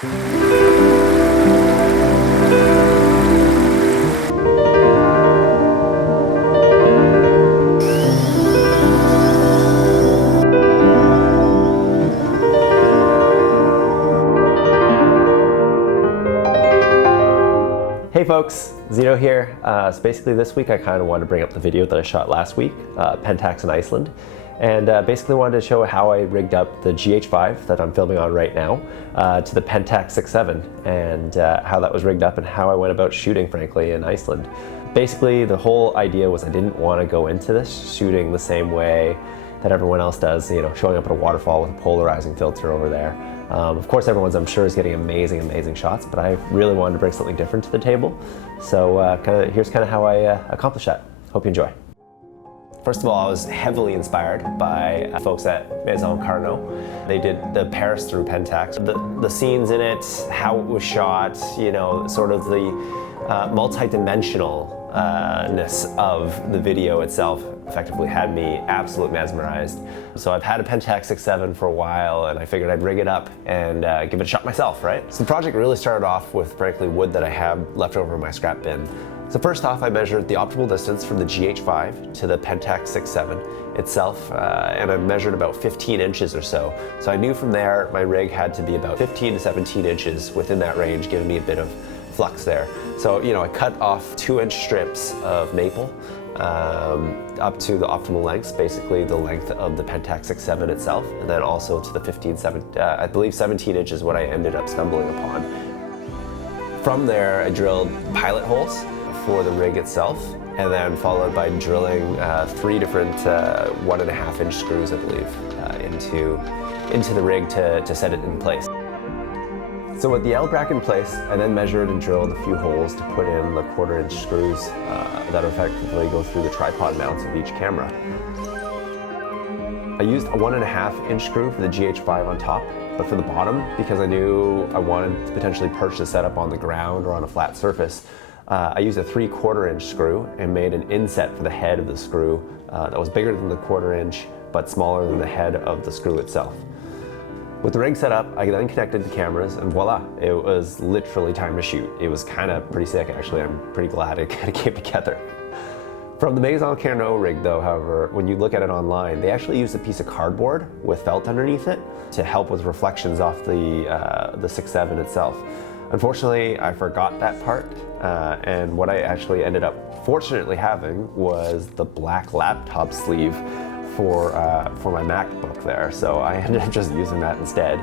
Hey folks, Zeno here. So basically this week I kind of wanted to bring up the video that I shot last week, Pentax in Iceland, and basically wanted to show how I rigged up the GH5 that I'm filming on right now to the Pentax 6.7 and how that was rigged up and how I went about shooting, frankly, in Iceland. Basically the whole idea was I didn't want to go into this shooting the same way that everyone else does, you know, showing up at a waterfall with a polarizing filter over there. Of course, everyone's, I'm sure, is getting amazing shots, but I really wanted to bring something different to the table. So here's kind of how I accomplished that. Hope you enjoy. First of all, I was heavily inspired by folks at Maison Carnot. They did the Paris through Pentax. The scenes in it, how it was shot, you know, sort of the multi-dimensionalness of the video itself effectively had me absolutely mesmerized. So I've had a Pentax 6.7 for a while, and I figured I'd rig it up and give it a shot myself, right? So the project really started off with, frankly, wood that I had left over in my scrap bin. So first off, I measured the optimal distance from the GH5 to the Pentax 6.7 itself, and I measured about 15 inches or so. So I knew from there my rig had to be about 15 to 17 inches within that range, giving me a bit of flux there. So, you know, I cut off 2-inch strips of maple up to the optimal lengths, basically the length of the Pentax 6.7 itself, and then also to the I believe 17 inches what I ended up stumbling upon. From there, I drilled pilot holes for the rig itself, and then followed by drilling 3 different 1.5-inch screws, I believe, into the rig to set it in place. So with the L bracket in place, I then measured and drilled a few holes to put in the 1/4-inch screws that effectively go through the tripod mounts of each camera. I used a 1.5-inch screw for the GH5 on top, but for the bottom, because I knew I wanted to potentially perch the setup on the ground or on a flat surface, I used a 3/4-inch screw and made an inset for the head of the screw that was bigger than the 1/4-inch, but smaller than the head of the screw itself. With the rig set up, I then connected the cameras, and voila, it was literally time to shoot. It was kind of pretty sick, actually. I'm pretty glad it kind of came together. From the Maison Carnot rig, though, however, when you look at it online, they actually used a piece of cardboard with felt underneath it to help with reflections off the 6.7 itself. Unfortunately, I forgot that part, and what I actually ended up fortunately having was the black laptop sleeve for my MacBook there, so I ended up just using that instead.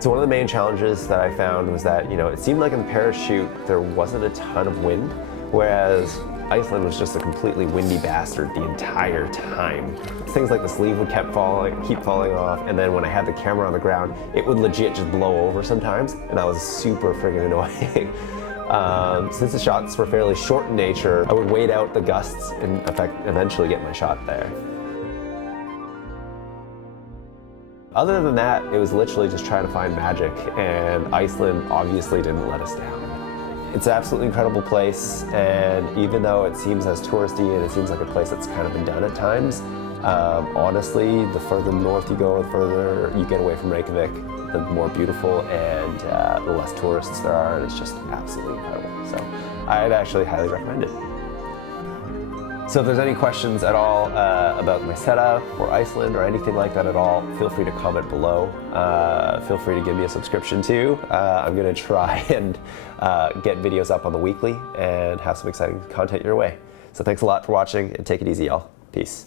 So one of the main challenges that I found was that, you know, it seemed like in the parachute there wasn't a ton of wind, whereas Iceland was just a completely windy bastard the entire time. Things like the sleeve would keep falling off, and then when I had the camera on the ground, it would legit just blow over sometimes, and that was super friggin' annoying. Since the shots were fairly short in nature, I would wait out the gusts and eventually get my shot there. Other than that, it was literally just trying to find magic, and Iceland obviously didn't let us down. It's an absolutely incredible place, and even though it seems as touristy and it seems like a place that's kind of been done at times, honestly, the further north you go, the further you get away from Reykjavik, the more beautiful and the less tourists there are, and it's just absolutely incredible. So I'd actually highly recommend it. So if there's any questions at all about my setup or Iceland or anything like that at all, feel free to comment below. Feel free to give me a subscription too. I'm gonna try and get videos up on the weekly and have some exciting content your way. So thanks a lot for watching, and take it easy, y'all. Peace.